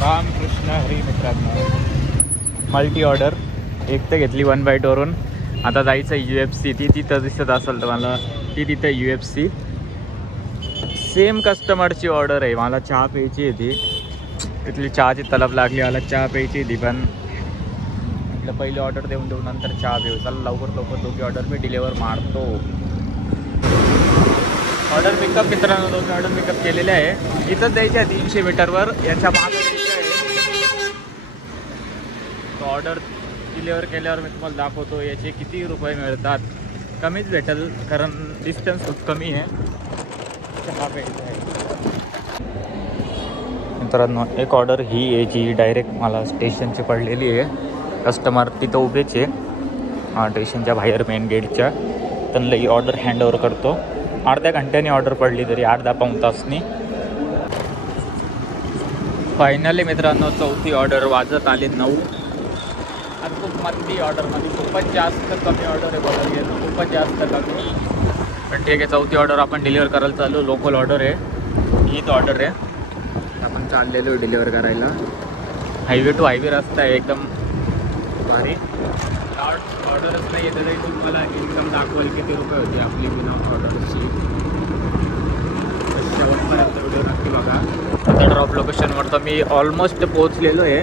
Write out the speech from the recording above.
रामकृष्ण हरी मित्रांनो, multi order एक तर घेतली 1 बाईट वरून. आता जायचं UFC. ती तिथं दिसत असेल तर मला, ती तिथं UFC सेम कस्टमरची ऑर्डर आहे. मला चहा प्यायची आहे, ती तिथली चहाची तलब लागली. मला चहा प्यायची ती पण म्हटलं पहिली ऑर्डर देऊन नंतर चहा पिऊ. चला लवकर दोघी ऑर्डर मी डिलिव्हर मारतो. ऑर्डर पिकअप मित्रांनो, दोन ऑर्डर पिकअप केलेले आहे. इथंच द्यायचे आहे 300 मीटरवर. याच्या मागे द्यायचं आहे. तो ऑर्डर डिलिव्हर केल्यावर मी तुम्हाला दाखवतो याचे किती रुपये मिळतात. कमीच भेटेल कारण डिस्टन्स खूप कमी आहे. चहा प्यायचं आहे मित्रांनो. एक ऑर्डर ही याची डायरेक्ट मला स्टेशनची पडलेली आहे. कस्टमर तिथं उभेच आहे स्टेशनच्या बाहेर मेन गेटच्या. त्यांना ही ऑर्डर हँडओव्हर करतो. अर्ध्या घंट्याने ऑर्डर पडली तरी, अर्धा पाऊण तासनी. फायनली मित्रांनो चौथी ऑर्डर वाजत आली 9. आणि खूप मंदी ऑर्डरमध्ये खूपच जास्त कमी ऑर्डर आहे. बघा गेलो खूपच जास्त कमी. पण ठीक आहे, चौथी ऑर्डर आपण डिलिव्हर करायला चालू. लोकल ऑर्डर आहे, हीच ऑर्डर आहे. आपण चाललेलो डिलिव्हर करायला. हायवे टू हायवे रस्ता आहे, एकदम भारी. ऑर्डरच नाही आहे तरी तुम्हाला इन्कम दाखवेल किती रुपये होती आपली विनाउट ऑर्डरची. शेवटपर्यंत व्हिडिओ नक्की बघा. आता ड्रॉप लोकेशनवर तर मी ऑलमोस्ट पोहोचलेलो आहे.